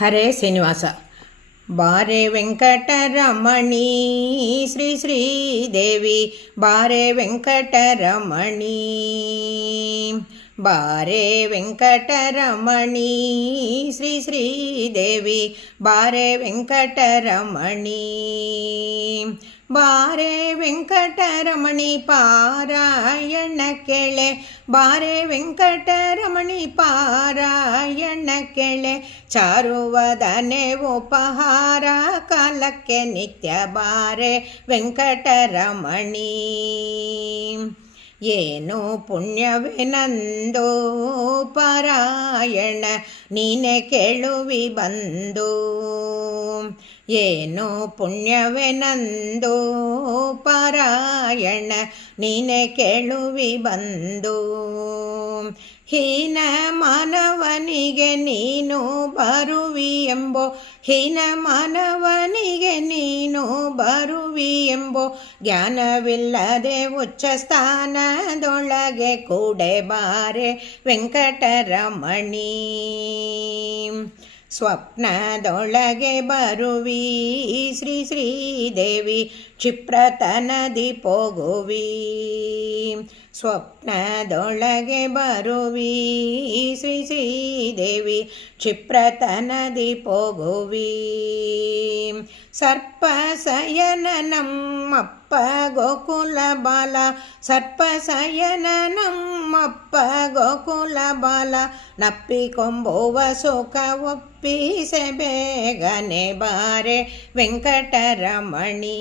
ಹರೇ ಶ್ರೀನಿವಾಸ. ಬಾರೆ ವೆಂಕಟರಮಣಿ ಶ್ರೀ ಶ್ರೀದೇವಿ, ಬಾರೆ ವೆಂಕಟರಮಣಿ, ಬಾರೆ ವೆಂಕಟರಮಣಿ ಶ್ರೀ ಶ್ರೀದೇವಿ, ಬಾರೆ ವೆಂಕಟರಮಣಿ, ಬಾರೆ ವೆಂಕಟರಮಣಿ ಪಾರಾಯಣ ಕೆಳೆ, ಬಾರೆ ವೆಂಕಟರಮಣಿ ಪಾರಾಯಣ ಕೆಳೆ, ಚಾರುವದನೆ ಉಪಹಾರ ಕಾಲಕ್ಕೆ ನಿತ್ಯ ಬಾರೆ ವೆಂಕಟರಮಣಿ. ಏನು ಪುಣ್ಯವೆನಂದು ಪಾರಾಯಣ ನೀನೆ ಕೇಳುವಿ ಬಂದು, ಏನು ಪುಣ್ಯವೆನಂದು ಪಾರಾಯಣ ನೀನೆ ಕೇಳುವಿ ಬಂದು, ಹೀನ ಮಾನವನಿಗೆ ನೀನು ಬರುವಿ ಎಂಬೋ, ಹೀನ ಮಾನವನಿಗೆ ನೀನು ಬರುವಿ ಎಂಬೋ, ಜ್ಞಾನವಿಲ್ಲದೆ ಉಚ್ಚ ಸ್ಥಾನದೊಳಗೆ ಕೂಡೆ ಬಾರೆ ವೆಂಕಟರಮಣಿ. ಸ್ವಪ್ನದೊಳಗೆ ಬರುವಿ ಶ್ರೀ ಶ್ರೀದೇವಿ, ಕ್ಷಿಪ್ರತನದಿ ಪೋಗುವಿ, ಸ್ವಪ್ನದೊಳಗೆ ಬರುವಿ ಶ್ರೀ ಶ್ರೀದೇವಿ, ಕ್ಷಿಪ್ರತನದಿ ಪೋಗುವಿ. ಸರ್ಪಸಯನ ನಮ್ಮಪ್ಪ ಗೋಕುಲ ಬಾಲ, ಸರ್ಪಸಯನ ನಮ್ಮಪ್ಪ ಗೋಕುಲ ಬಾಲ, ನಪ್ಪಿಕೊಂಬುವ ಸುಖ ಒಪ್ಪಿಸೆ ಬೇಗನೆ ಬಾರೆ ವೆಂಕಟರಮಣಿ.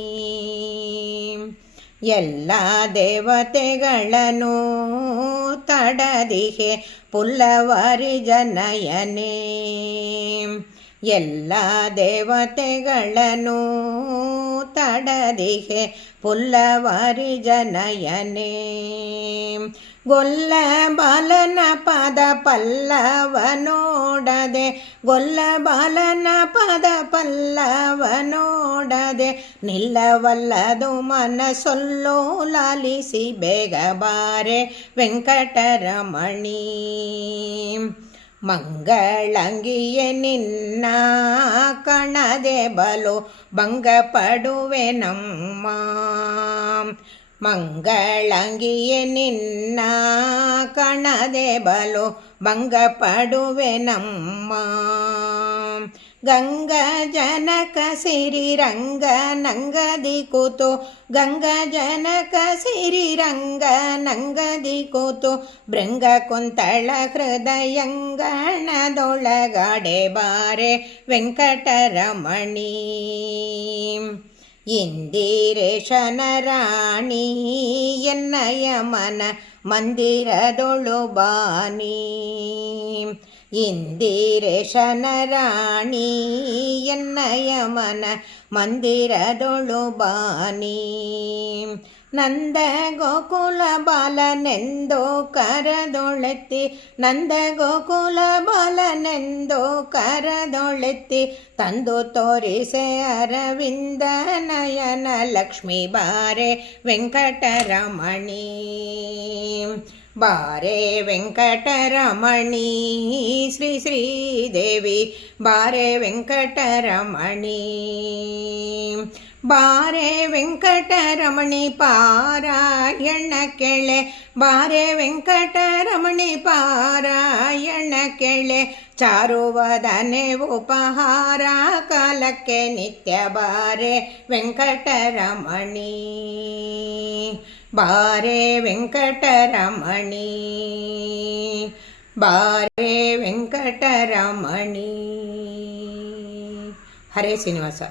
ಎಲ್ಲ ದೇವತೆಗಳನ್ನು ತಡದಿಹೆ ಪುಲ್ಲವರಿ ಜನಯನೇ, ಎಲ್ಲ ದೇವತೆಗಳನ್ನು ತಡದಿಹೆ ಪುಲ್ಲವರಿ ಜನಯನೇ, ಗೊಲ್ಲ ಬಾಲನ ಪದ ಪಲ್ಲವ ನೋಡದೆ, ಗೊಲ್ಲ ಬಾಲನ ಪದ ಪಲ್ಲವ ನೋಡದೆ, ನಿಲ್ಲವಲ್ಲದು ಮನಸ್ಸೊಲ್ಲೋ ಲಾಲಿಸಿ ಬೇಗ ಬಾರೆ ವೆಂಕಟರಮಣಿ. ಮಂಗಳಂಗಿಯೇ ನಿನ್ನ ಕಣದೆ ಬಲು ಭಂಗ ಪಡುವೆ ನಮ್ಮ, ಮಂಗಳಂಗಿಯೇ ನಿನ್ನ ಕಣದೆ ಬಲು ಭಂಗ ಪಡುವೆ ನಮ್ಮ, ಗಂಗಾ ಜನಕ ಸಿರಿರಂಗ ನಂಗದಿ ಕೂತು, ಗಂಗಾ ಜನಕ ಸಿರಿರಂಗ ನಂಗದಿ ಕೂತು, ಭೃಂಗ ಕುಂತಳ ಹೃದಯಂಗಣದೊಳಗಡೆ ಬಾರೆ ವೆಂಕಟರಮಣಿ. ಇಂದಿರೇಶನ ರಾಣಿ ಎನ್ನಯ ಮನ ಮಂದಿರದೊಳು ಬಾನಿ, ಇಂದಿರೇಶನ ರಾಣಿ ಎನ್ನಯ ಮನ ಮಂದಿರದೊಳು ಬಾನಿ, ನಂದ ಗೋಕುಲ ಬಾಲನೆಂದೋ ಕರದೊಳೆತ್ತಿ, ನಂದ ಗೋಕುಲ ಬಾಲನೆಂದೋ ಕರದೊಳೆತ್ತಿ, ತಂದು ತೋರಿಸೆ ಅರವಿಂದ ನಯನ ಲಕ್ಷ್ಮೀ ಬಾರೆ ವೆಂಕಟರಮಣಿ. ಬಾರೆ ವೆಂಕಟರಮಣಿ ಶ್ರೀ ಶ್ರೀದೇವಿ, ಬಾರೆ ವೆಂಕಟರಮಣಿ, ಬಾರೆ ವೆಂಕಟರಮಣಿ ಪಾರಾಯಣ ಕೆಳೆ, ಬಾರೆ ವೆಂಕಟರಮಣಿ ಪಾರಾಯಣ ಕೆಳೆ, ಚಾರುವದನೆ ಉಪಹಾರ ಕಾಲಕ್ಕೆ ನಿತ್ಯ ಬಾರೆ ವೆಂಕಟರಮಣಿ, ಬಾರೆ ವೆಂಕಟರಮಣಿ, ಬಾರೆ ವೆಂಕಟರಮಣಿ. ಹರೇ ಶ್ರೀನಿವಾಸ.